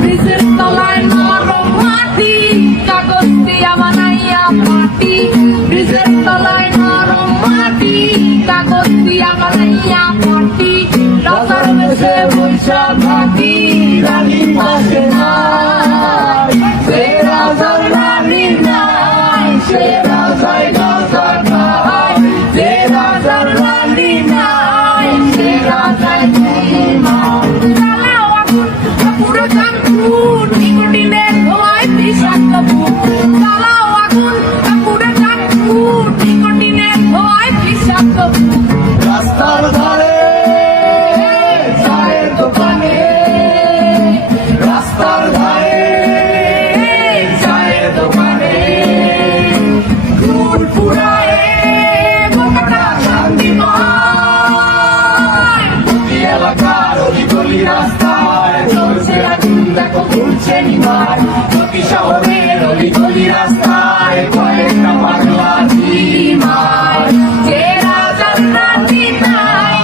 ব্রিজের তলায় নরম মাটি, কাগজ দিয়া বানাইয়া পাটি। ব্রিজের তলায় নরম মাটি, কাগজ দিয়া বানাইয়া পাটি। রাজার বেশে বৈশাখ ঘাটি, রানী পাশে নাই। সে রাজার রানী নাই, সে রাজায় গাজা খায়। যে রাজার রানী নাই, সে রাজায় জীবন। জ্বালাও আগুন, পুরো চাঁদপুর, নিকোটিনের ধোঁয়ায় বিষাক্ত ভূত। জ্বালাও আগুন, পুরো চাঁদপুর, নিকোটিনের ধোঁয়ায় বিষাক্ত ভূত। রাস্তার ধারে চায়ের দোকানে, রাস্তার ধারে চায়ের দোকানে, ফুল ফুরায়ে বোকাটা শান্তিময়। প্রতি এলাকার অলিগলি রাস্তায় চলছে আগুন, দেখো ঘুরছে নিমায়। প্রতি শহরের অলিগলি রাস্তায় কয়েকটা পাগলা ঝিমায়। যে রাজার রানী নাই,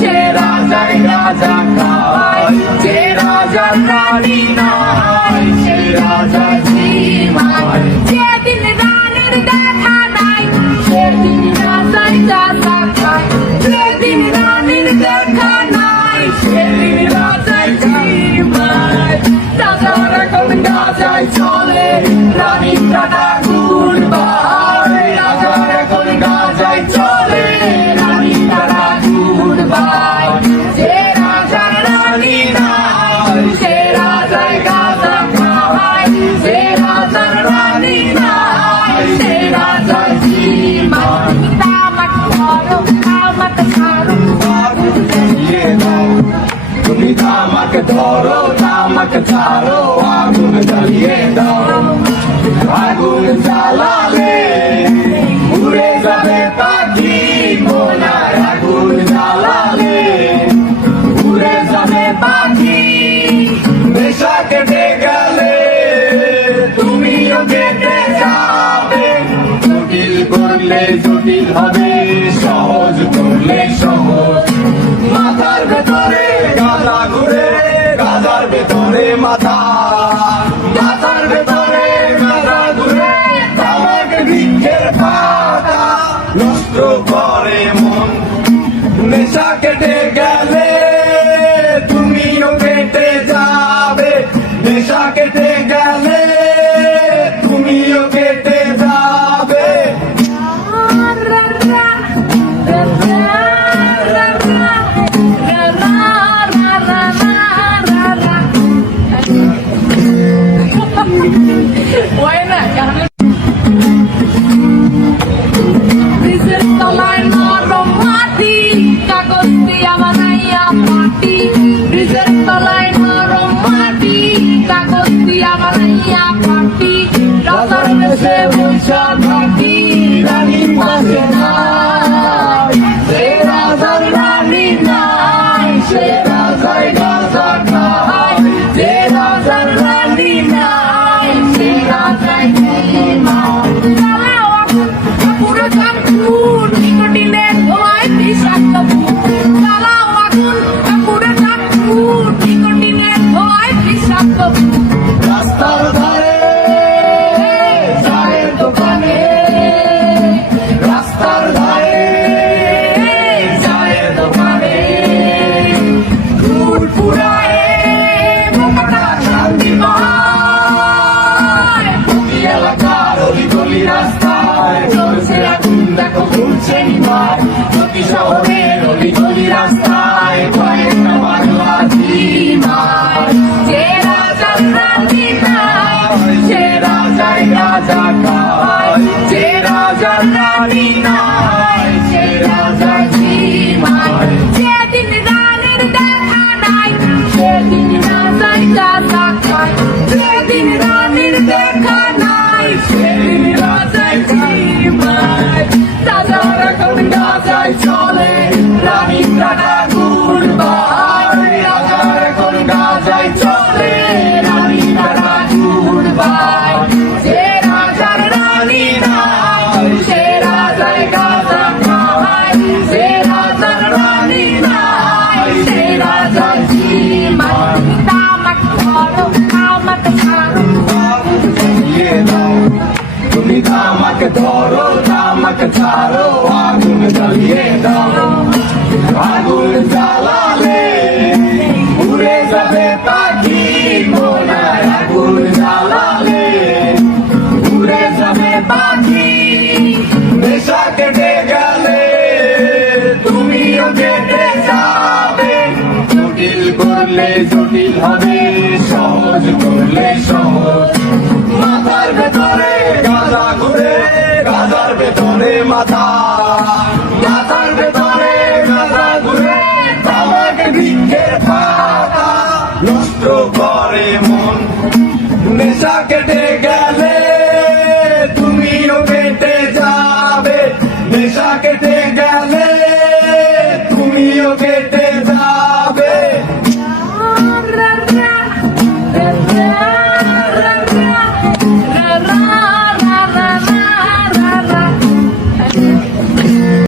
সে রাজায় রাজা খায়। যে রাজার রানী নাই, সে রাজা ঝিমায়। যেদিন রানীর দেখা নাই, সেদিন রাজায় রাজা খায়। যেদিন রানীর দেখা নাই, সেদিন রাজায় ঝিমায়। রাজার এখন গাজায় চলে, রানীর টাটা গুণ বাহায়। রাজার এখন গাজায় চলে, রানীর টাটা গুণ বাহায়। যে রাজার রানী নাই, সে রাজায় গাজা খায়। যে রাজার রানী নাই, সে রাজায় ঝিমায়। তামাক ধরো, তামাক ছাড়ো, আগুন জ্বালিয়ে দাও। তুমি তামাক ধরো, তামাক ছাড়ো, আগুন জ্বালিয়ে দাও। আগুন জ্বালালে উড়ে যাবে পাখি মোনায়। আগুন জ্বালালে উড়ে যাবে পাখি। নেশা কেটে গেলে তুমিও কেটে যাবে। জটিল করলে জটিল হবে, সহজ করলে সহজ। মাথার ভেতরে গাঁজা ঘুরে, গাঁজার ভেতরে মাথা। মাথার ভেতরে গাঁজা ঘুরে, তামাক বৃক্ষের পাতা নষ্ট করে মন। নেশা কেটে গেলে তুমিও কেটে যাবে। নেশা কেটে গেলে তুমিও কেটে যাবে। ব্রিজের তলায় নরম মাটি, কাগজ দিয়া বানাইয়া পাটি। ব্রিজের তলায় নরম মাটি, কাগজ দিয়া বানাইয়া পাটি। রাজার বেশে বৈশাখ ঘাটি, রানী পাশে নাই। সে রাজার রানী নাই, সে রাজায় গাজা খায়। যে রাজার রানী নাই, সে রাজায় জীবন। জ্বালাও আগুন, পুরো চাঁদপুর, নিকোটিনের ধোঁয়ায় বিষাক্ত ভূত। জ্বালাও আগুন, পুরো চাঁদপুর, নিকোটিনের ধোঁয়ায় বিষাক্ত ভূত। রাস্তার ধারে চায়ের দোকানে, রাস্তার ধারে চায়ের দোকানে, ফুল ফুরায়ে বোকাটা শান্তিময়। প্রতি এলাকার অলিগলি রাস্তায় চলছে আগুন, দেখো ঘুরছে নিমায়। প্রতি শহরের অলিগলি রাস্তায় কয়েকটা পাগলা ঝিমায়। যে রাজার রানী নাই, সে রাজায় রাজা খায়। যে রাজার রানী নাই, সে রাজায় ঝিমায়। যেদিন রানীর দেখা নাই, সেদিন রাজায় রাজা খায়। যেদিন রানীর দেখা নাই, সেদিন রাজায় ঝিমায়। রাজার এখন গাজা করলে জটিল হবে, সহজ করলে সহজ। মাথার ভেতরে গাঁজা ঘুরে, গাঁজার ভেতরে মাথা, মাথার ভেতরে গাঁজা ঘুরে, তামাক বৃক্ষের পাতা নষ্ট করে মন। নেশা কেটে গেলে